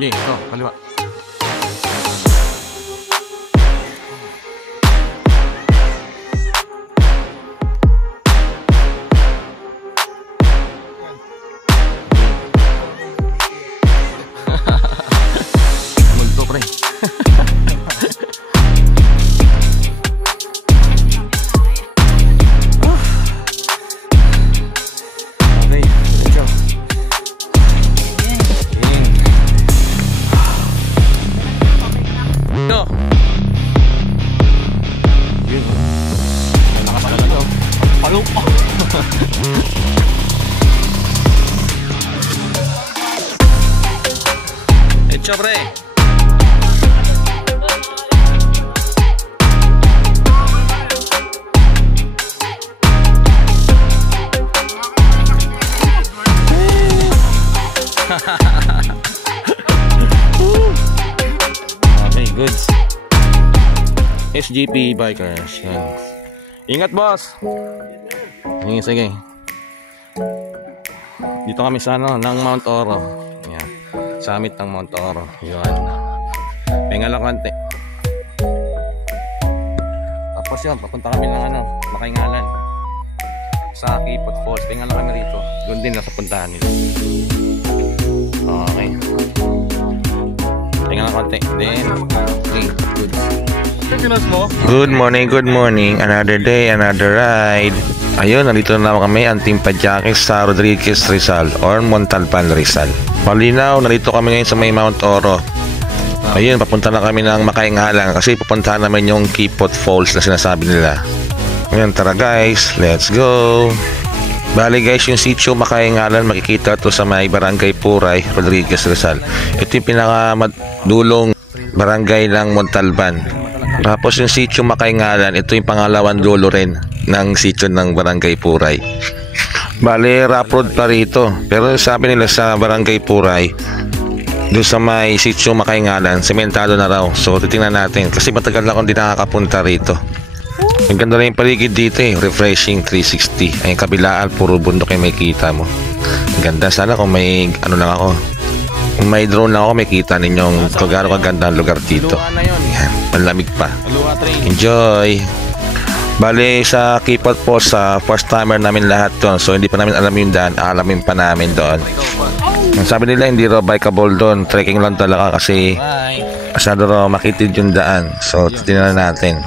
Nih, tuh, kaliwa. Multo, pre. Okay, let's go. No. Yun. Nakapala na to. Palo. Hecho, pre. Okay, goods. SGP Bikers. Yan. Ingat, boss. Sige. Dito kami sa ng Mount Oro. Yan. Summit ng Mount Oro. Yan. Pahinga lang konti. Tapos yun, papunta kami ng Makaingalan. Sa Kipot Falls. Pahinga lang kami rito. Doon din nasa puntahan nila. Okay. Pahinga lang konti. Then, okay, good. Good morning. Another day, another ride. Ayun, nandito na naman kami ang Team Padjaki sa Rodriguez Rizal or Montalban Rizal. Malinaw, nandito kami ngayon sa may Mount Oro. Ayun, papunta na kami ng Makaingalan kasi pupunta namin yung Kipot Falls na sinasabi nila. Ayun, tara guys, let's go. Bali guys, yung sitio Makaingalan makikita to sa may Barangay Puray, Rodriguez Rizal. Ito yung pinakamadulong barangay ng Montalban. Tapos yung sitio Makaingalan, ito yung pangalawan dulo rin ng sitio ng Barangay Puray. Bali, rough road pa rito. Pero sabi nila sa Barangay Puray, doon sa may sitio Makaingalan, sementado na raw. So titingnan natin kasi matagal na akong di nakakapunta rito. Ang ganda na yung paligid dito eh. Refreshing 360. Ay kabilaan, puro bundok yung may kita mo. Ang ganda. Sana kung may ano lang ako, kung may drone lang ako, may kita ninyong kagano kaganda ang lugar dito. Yan, malamig pa. Enjoy. Bali sa Kipot po sa first timer namin lahat doon. So hindi pa namin alam yung daan, alamin pa namin doon. Sabi nila hindi raw bikeable doon, trekking lang talaga kasi masyado raw makitid yung daan. So titingnan natin.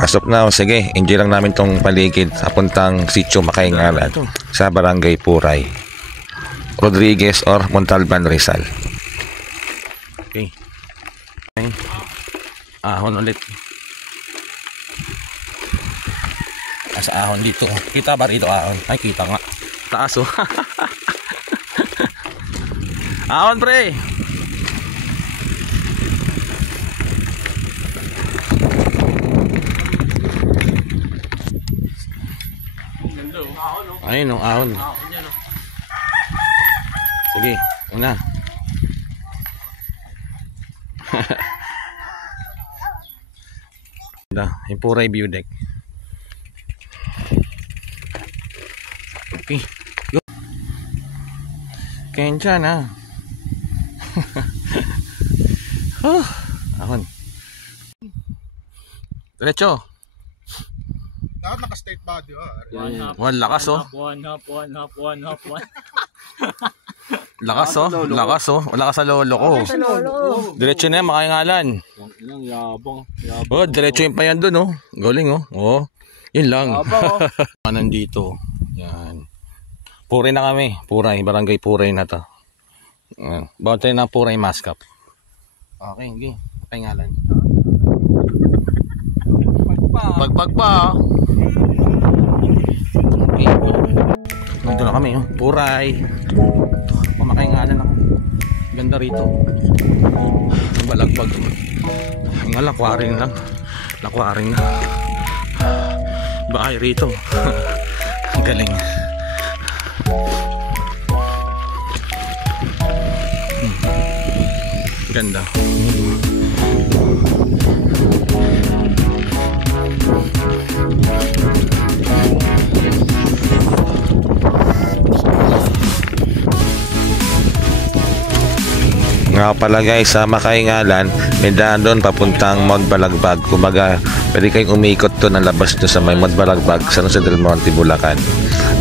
As of now, sige, enjoy lang namin tong paligid papuntang Sitio Makaingalan sa Barangay Puray, Rodriguez or Montalban, Rizal. Okay. Ahon ulit. Sa ahon dito. Kita ba rito ahon? Ay, kita nga. Taas oh. Ahon pre. Ayun oh, ahon. Sige, una. Yung Puray view deck. Okay. Go. Kaya na. Ahon. Diretso. Dapat naka-state body. One lakas oh. One hop. Lakas oh. Lakas oh. Wala ka sa lolo ko. Diretso na yan, Makaingalan. Yabang. Oh, diretso yung pa yan dun oh. Galing oh. Oh. Yun lang. Nandito. Yan. Puray na kami. Puray. Barangay Puray na to. Bawat tayo ng Puray Maskap. Okay. Okay. Makaingalan. Pagpag pa. Okay. Nandito na kami oh. Puray. Makaingalan ako. Ganda rito. Balagbag. Nga lakwarin lang. Lakwarin na. Bahay rito. Galing. Ganda. Nga pala guys, sa Makaingalan may daan doon papuntang Mount Balagbag. Kumaga pwede kayong umikot doon ang labas doon sa may Mount Balagbag, San Jose del Monte, Bulacan.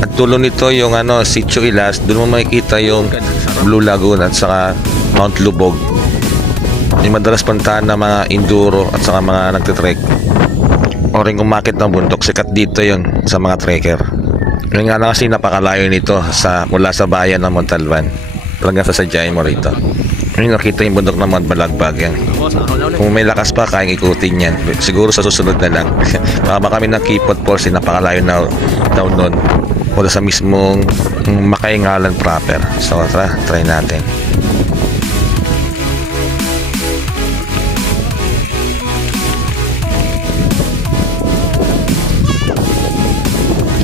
At tulo nito yung Sitio Ilas. Doon mo makikita yung Blue Lagoon at saka Mount Lubog. Yung madalas puntahan ng mga enduro at saka mga nagtitrek o rin kumakit ng bundok. Sikat dito yun sa mga trekker. Yung nga lang kasi napakalayo nito mula sa bayan ng Montalban. Talagang sasadyain mo rito. Yung nakita yung bundok ng Mount Balagbag yan. Kung may lakas pa, kayang ikutin yan. Siguro sa susunod na lang. Baka kami ng Kipot Falls, napakalayo na daw nun. Mula sa mismong Makaingalan proper. So try natin.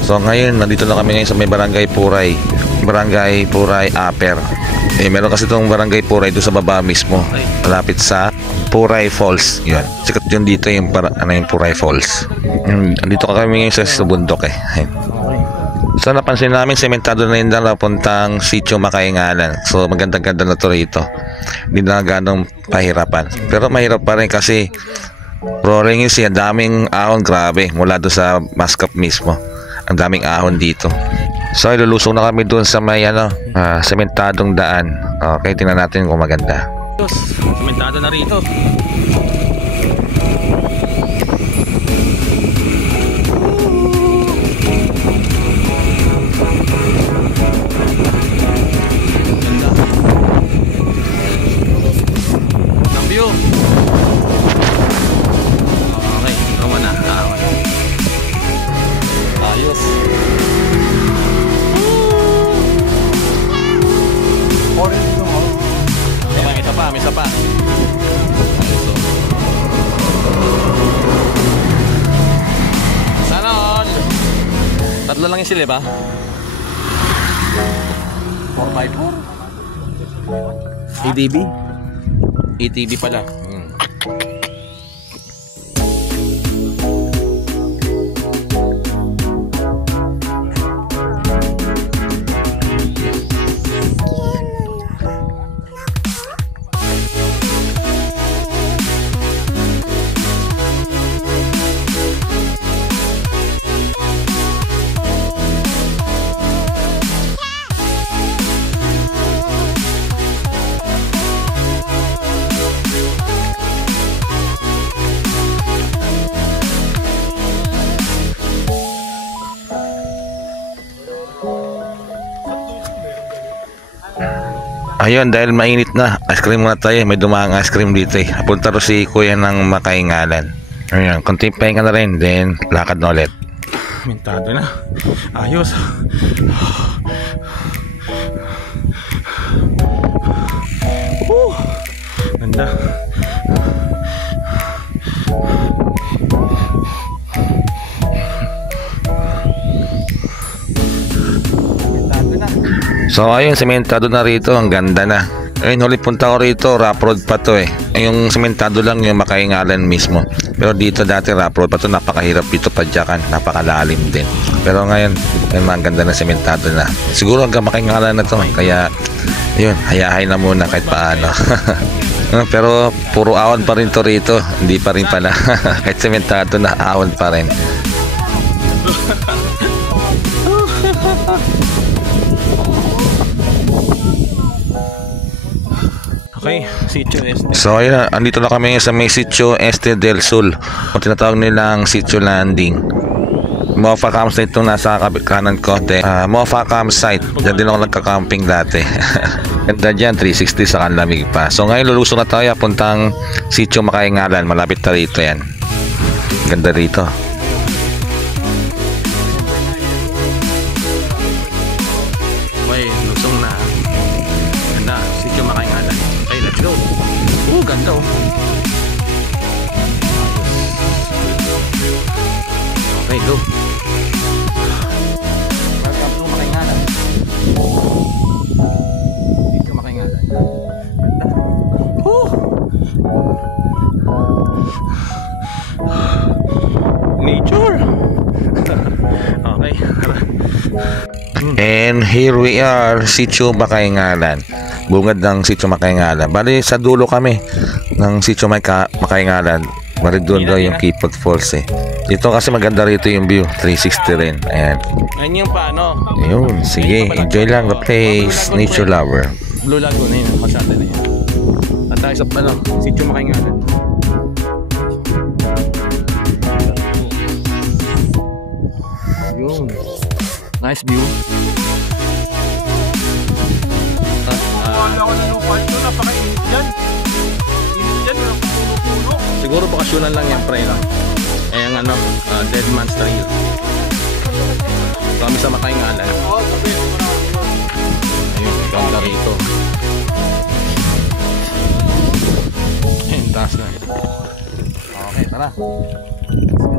So ngayon, nandito na kami ngayon sa may Barangay Puray. Barangay Puray Upper. Meron kasi itong Barangay Puray doon sa baba mismo, malapit sa Puray Falls. Yun. Sikat yun dito yung Puray Falls. Andito kami ngayon sa bundok eh. Ayun. So napansin namin sementado na yung daan papuntang Sitio Makaingalan. So magandang-ganda na to rito. Hindi na ganong pahirapan. Pero mahirap pa rin kasi rolling yun siya. Daming ahon, grabe. Mula doon sa Maskap mismo. Ang daming ahon dito. So ilulusong na kami doon sa may sementadong daan. Okay, tingnan natin kung maganda. Sementado na rito. Isa pa. Sana all. Tatlo lang yung silip ha. 4x4 EDB. ETB pala. Ayun, dahil mainit na, ice cream muna tayo. May dumaang ice cream dito eh. Punta ro si kuya ng Makaingalan. Ayun, konting pahinga na rin, then lakad na ulit. Mintado na. Ayos. Ganda. So ayun, sementado na rito, ang ganda na. Ayun, huli punta ko rito, rough road pa to eh. Yung sementado lang yung Makaingalan mismo. Pero dito dati rough road pa to, napakahirap dito padyakan, napakalalim din. Pero ngayon, ayun, ang ganda na sementado na. Siguro hanggang Makaingalan na to, kaya yun, hayahay na muna kahit paano. Pero puro ahon pa rin to rito, hindi pa rin pala. Kahit sementado na, ahon pa rin. Okay, Sitio Este. So ayun, andito na kami sa may Sitio Este del Sul, kung tinatawag nilang Sitio Landing. Mofa campsite itong nasa kanan ko. Mofa campsite, dyan din ako nagka-camping dati. Ganda dyan, 360 sa kanlamig pa. So ngayon lulusong na tayo puntang Sitio Makaingalan. Malapit na rito yan. Ganda rito. Okay, lusong na. Ganda, Sitio Makaingalan. Okay, let's go. Ganda oh. Okay, go. Sitio Makaingalan. Sitio Makaingalan. Ganda. Nature. Okay. And here we are, Sitio Makaingalan. Bungad ng Sitio Makaingalan. Bali sa dulo kami ng Sitio Makaingalan. Bali doon daw yung Kipot Falls eh. Dito kasi maganda rito yung view, 360 rin. Ayan. Ayun yung paano? Ayun, sige, enjoy lang the place, nature lover. Blue Lagoon, ayun, masyado na yun. At tayo sa paano, Sitio Makaingalan. Yun. Nice view. Wala ko na nung kwarto, napaka-init yan. Init yan, walang puno-puno. Siguro bakasyonan lang yan, pre, lang. Eh, ang ano, Dead Man's Trail. Kami sa Makaingalan. Oo, sabi. Ayun, ganda rito. Ayun, taas na. Okay, tara. Let's go.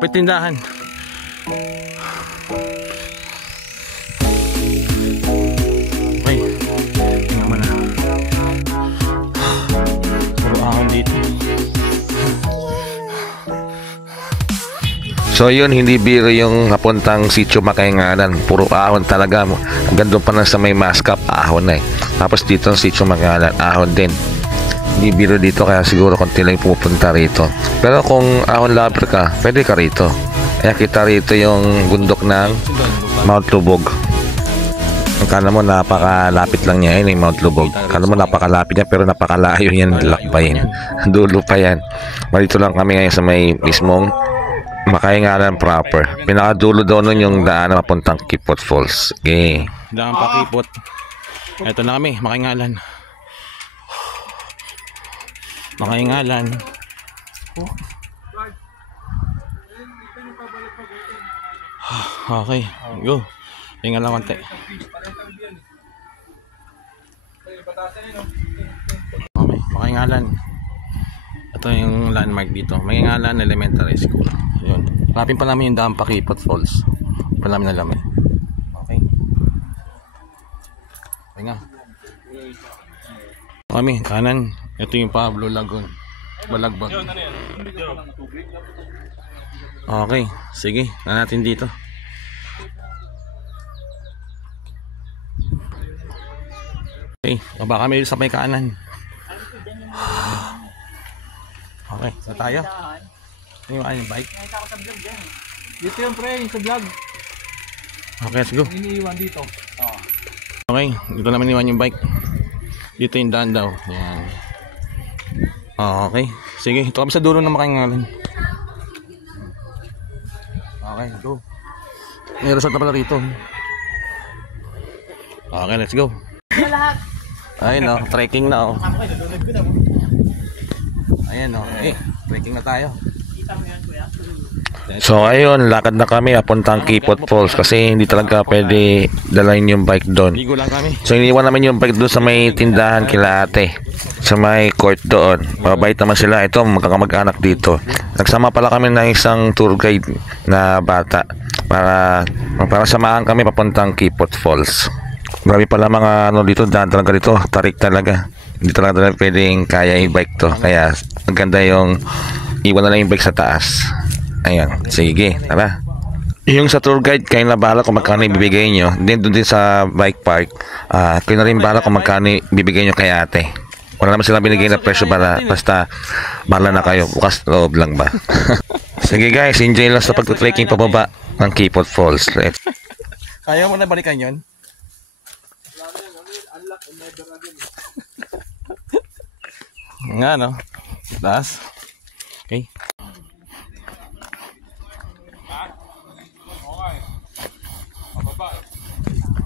Pitindahan. Okay, tingnan mo na. Puro ahon dito. So yun, hindi biro yung napuntang Sitio Makaingalan. Puro ahon talaga. Hanggang doon pa lang sa may maskap, ahon na eh. Tapos dito ang Sitio Makaingalan, ahon din. Hindi biro dito, kaya siguro konti lang pupunta rito. Pero kung ahon lover ka, pwede ka rito. Kaya kita rito yung bundok ng Mount Lubog. Ang kala mo napakalapit lang niya yun, Mount Lubog. Kala mo napakalapit niya, pero napakalayo yan, lakbayin. Dulo pa yan. Malito lang kami ngayon sa may mismong Makaingalan proper. Pinakadulo daw nun yung daan na mapuntang Kipot Falls. Okay. Daan pa Kipot. Ito na kami, Makaingalan. Makaingalan. Okay, go. Tingnan lang konti. Okay, Makaingalan. Ito yung landmark dito. Makaingalan Elementary School. Yun. Lapin pa namin yung daan pa Kipot Falls. Pa namin nalaman. Okay. Tinga. Kami, kanan. Ito yung Pablo Lagoon. Balagbag. Okay, sige. Na natin dito. Okay, baba kami sa may kanan. Okay, sa tayo. Yung bike. Dito yung pre, sa vlog. Okay, let's go. Iniiwan dito. Okay, dito naman iwan yung bike. Dito yung daan daw. Yan. Okay, sige. Ito kami sa dulo ng Makaingalan. Okay, go. May resort na pala rito. Okay, let's go. Ayun o, trekking na o. Ayan o, trekking na tayo. So ayun, lakad na kami papuntang Kipot Falls kasi hindi talaga pwede dalahin yung bike doon. So iniwan namin yung bike doon sa may tindahan kila ate, sa may court doon. Mabait naman sila, ito magkakamag-anak dito. Nagsama pala kami ng isang tour guide na bata para samahan kami papuntang Kipot Falls. Grabe pala mga ano dito, daan talaga dito, tarik talaga. Hindi talaga pwedeng kaya i-bike to, kaya maganda yung iwan na lang yung bike sa taas. Ayan, sige, tara. Yung sa tour guide, kayo na bahala kung magkano ibibigay nyo. Then doon din sa bike park, kayo na rin bahala kung magkano ibibigay nyo kay ate. Wala naman silang binigay na presyo para basta bahala na kayo, bukas loob lang ba. Sige guys, enjoy lang sa pagtutreking pababa ng Kipot Falls. Kaya mo na balikan yun? Nga no, taas. Okay.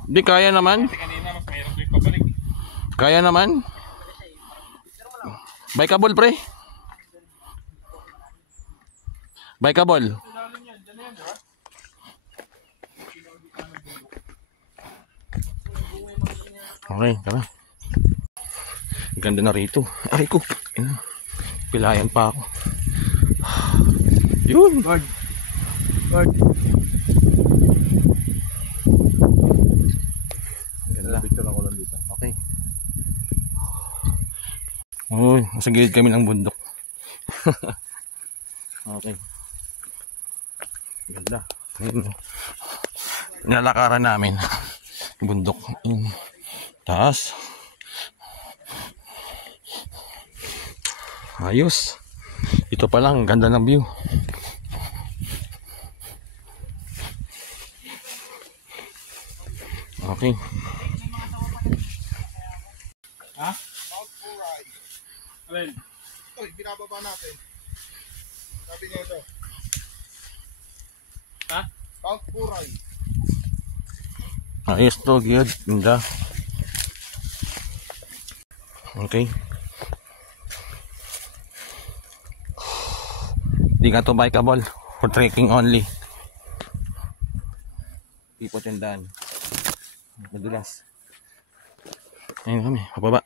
Di kaya naman. Kaya naman. Bikeable pre. Bikeable. Okay, tara. Ganda na rito. Aray ko. Pilayan pa ako. Yun. Guard. Picture ako lang dito. Okay. Uy, nasa gilid kami ng bundok. Okay. Ganda. Ayun. Nilalakaran namin. Bundok. Ayun. Taas. Ayos. Ito pa lang, ganda ng view. Okay. Ha? Mount Puray. Alin? Uy, binababa natin. Sabi niya ito. Ha? Mount Puray. Ayos to, good. Ganda. Okay. Di ka to bikeable. For trekking only. Tipo tendaan. Madulas. Ayun kami, pababa.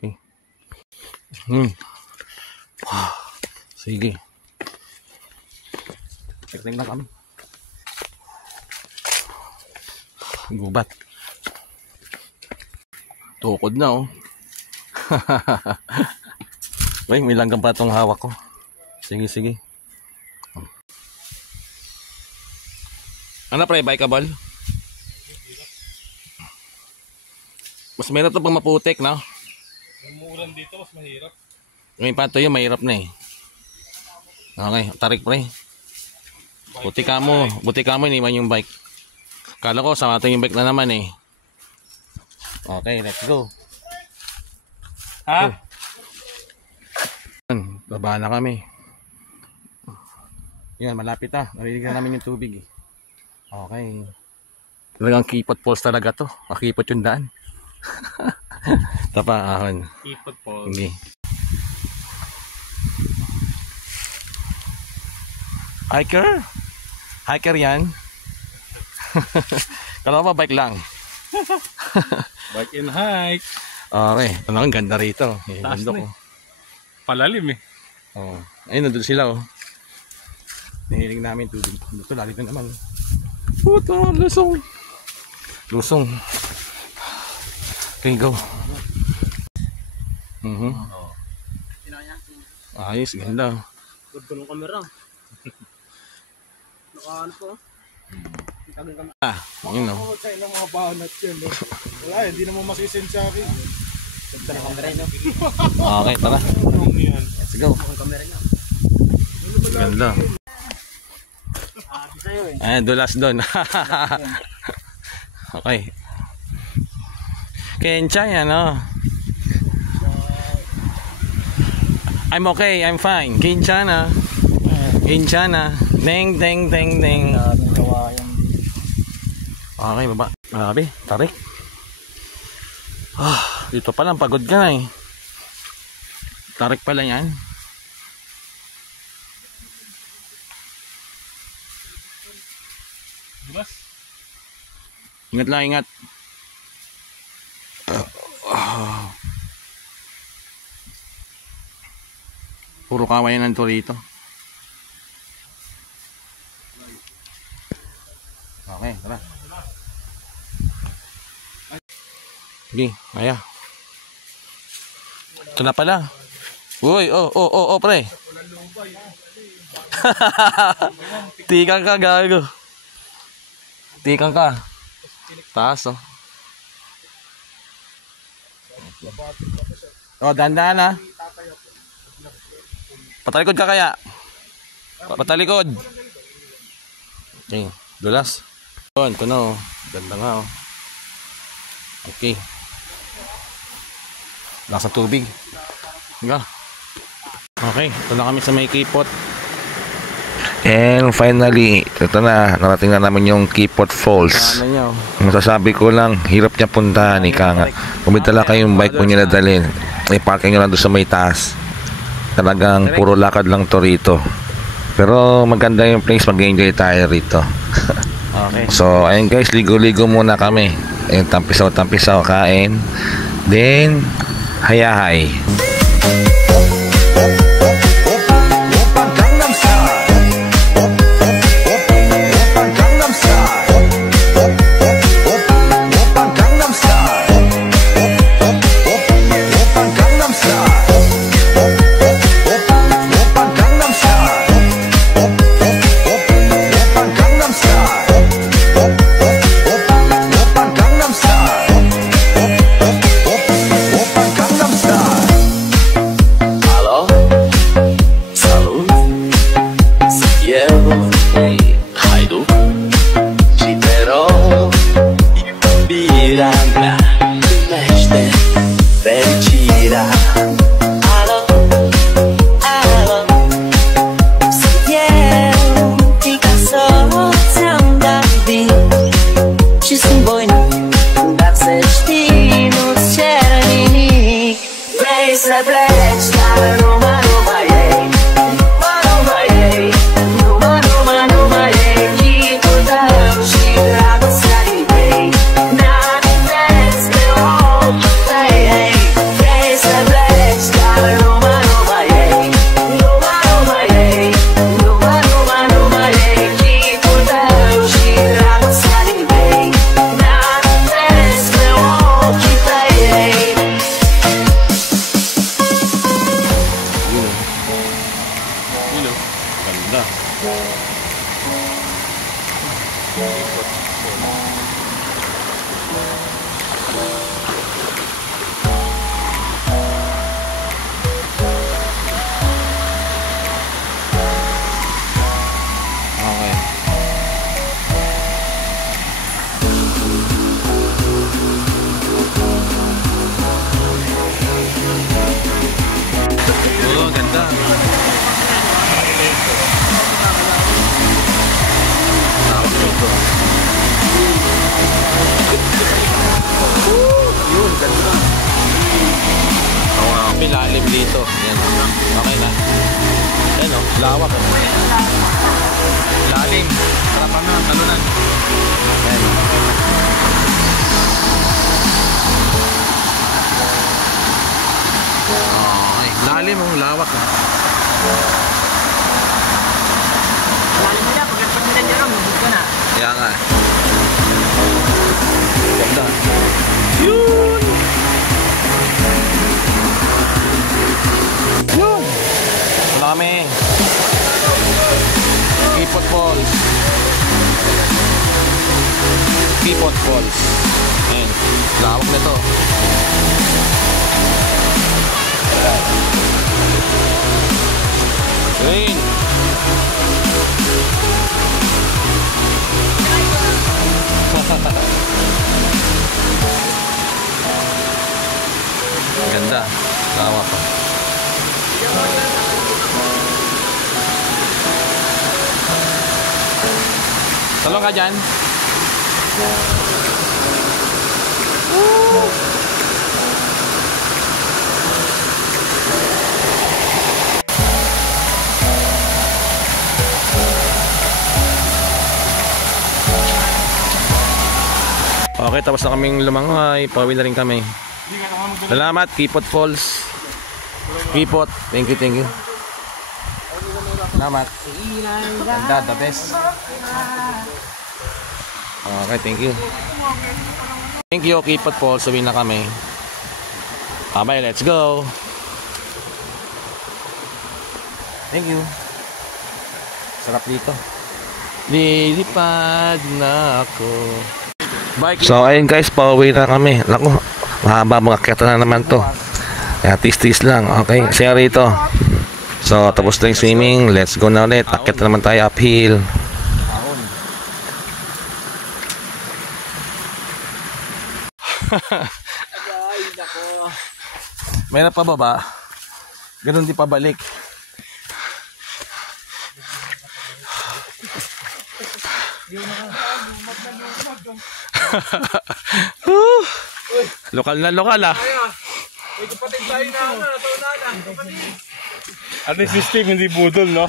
Okay. Sige. Tingnan na kami. Gubat. Tukod na oh. Uy, may langgam pa itong hawak ko. Sige. Ano pre, bikeable? Mas mahirap ito pag maputik, no? Yung umuulan dito, mas mahirap. Ngayon pa ito yung mahirap na eh. Okay, tarik pre. Buti ka mo, iniwan yung bike. Kala ko, sama ito yung bike na naman eh. Okay, let's go. Ha? Baba na kami. Yan, malapit na. Narinig na namin yung tubig eh. Okay. Talagang Kipot Falls talaga to. Kipot yung daan. Tapa, ahon. Kipot Falls. Hindi. Hiker yan. Kala ba bike lang? Bike and hike. Okay, talagang ganda rito. Taas na eh. Palalim eh. Oh, ayun, nandun sila oh. Nahilig namin tubig. Dito, lalit na naman. Puta, lusong. Okay, go. Ayos, ganda. Good ko ng camera. Nakaano po. Yun o. Sa ilang mga banat yun. Wala, hindi naman masisin sa akin. Ganda ng camera nyo. Okay, tara. Let's go. Ganda. Ayan, dulas doon. Okay. Kencha yan o. I'm okay, I'm fine. Kencha na. Kencha na. Ding. Okay, baba. Grabe, tarik. Dito pa lang, pagod ka na eh. Tarik pala yan. Dimas? Ingat lang, ingat. Puro kawayan ng torito. Okay, tara. Sige, kaya. Ito na pala. Uy, pre. Tikang ka, gago. Tikang ka. Taas, oh. Oh, dandan ha. Patalikod ka kaya. Patalikod. Okay, dulas. Ito na, oh. Ganda nga, oh. Okay. Nasa tubig. Okay, ito na kami sa may Kipot. And finally, ito na, narating na namin yung Kipot Falls. Masasabi ko lang, hirap niya puntahan, ika nga. Kung may dala kayong bike mo niya nadalhin, i-parking nyo lang doon sa may taas. Talagang puro lakad lang to rito. Pero maganda yung place, mag-enjoy tayo rito. Okay. So, ayun guys, ligo-ligo muna kami. Ayun, tampisaw, kain. Then, hayahay. Lalim dito. Yan. Okay na. Yan o. Lawak. Lalim. Harapan na. Talunan. Yan. Okay. Lalim o. Lawak. Lalim nila. Pagkat nila dyan, mabuk ka na. Kaya nga. Ganda. Yun! Yun! Wala kami. Kipot Falls. Kipot Falls. Ayan. Lawak na to. Green. Ganda. Lawak pa. Talong ka dyan. Okay, tapos na kaming lumangay. Pauwi na rin kami. Salamat, Kipot Falls. Kipot, thank you, thank you. Salamat. Ganda, the best. Okay, thank you. Thank you, Kipot Falls. Sabihin na kami. Bye, let's go. Thank you. Sarap dito. Lilipad na ako. So ayun guys, pauwi na kami. Naku, mahaba mga akyat na naman to. Kaya tis-tis lang. Okay, siya rito. So tapos na yung swimming. Let's go na ulit. Akyat na naman tayo uphill. Mayroon pa baba. Ganun di pabalik. Lokal na lokal ah. May kapatid tayo na at least system hindi budol, no?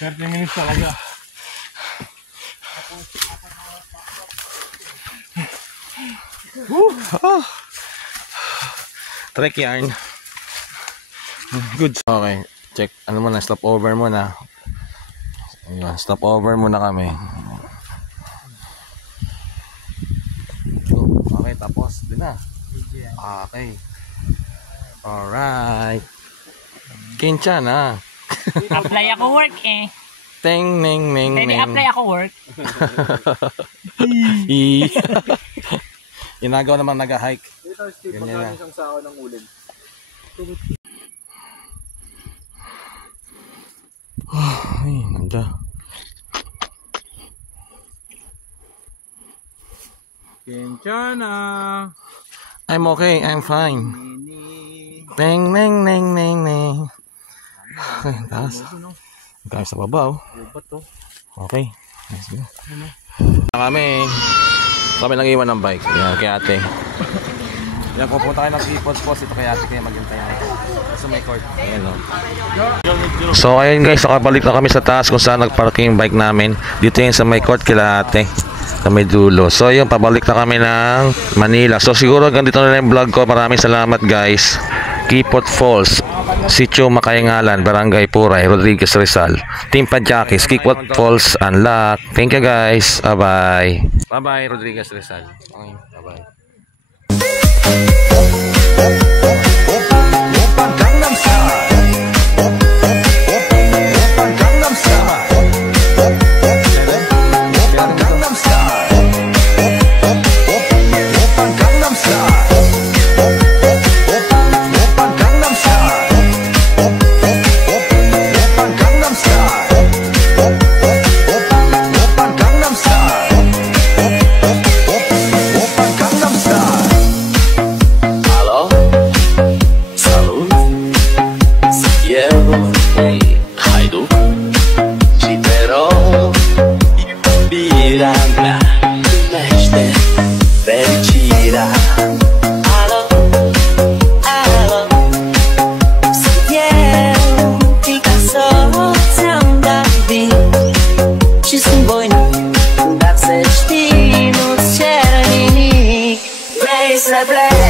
30 minutes talaga. Trek yarn. Good. Okay, check. Ano muna, stop over muna. Ayun, stop over muna kami. Okay, tapos din na. Okay. Alright. Kincha na. Apply ako work eh. Teng neng neng neng. Pwede apply ako work. Inagaw naman nag-hike. Ganyan na. Isang sako ng ulen. Ay, nanda. Kenchana. I'm okay, I'm fine. Neng neng neng neng neng. Okay, taas. Taas sa baba oh. Okay, let's go. Kami nang iwan ng bike. Yan, kay ate. Yan, pupunta kayo ng Kipot Falls. Ito kay ate, kaya maghintay na. Sa may court. Ayan o. So ayun guys, nakabalik na kami sa taas kung saan nagparking yung bike namin. Dito yan sa may court kila ate. Sa may dulo. So yun, pabalik na kami ng Manila. So siguro hanggang dito na lang yung vlog ko. Maraming salamat guys. Kipot Falls, Sitio Makayangalan, Barangay Puray, Rodriguez Rizal. Team Padjakis, Kipot Falls, unlock. Thank you guys. Bye-bye. Bye-bye, Rodriguez Rizal. Okay, bye-bye. Play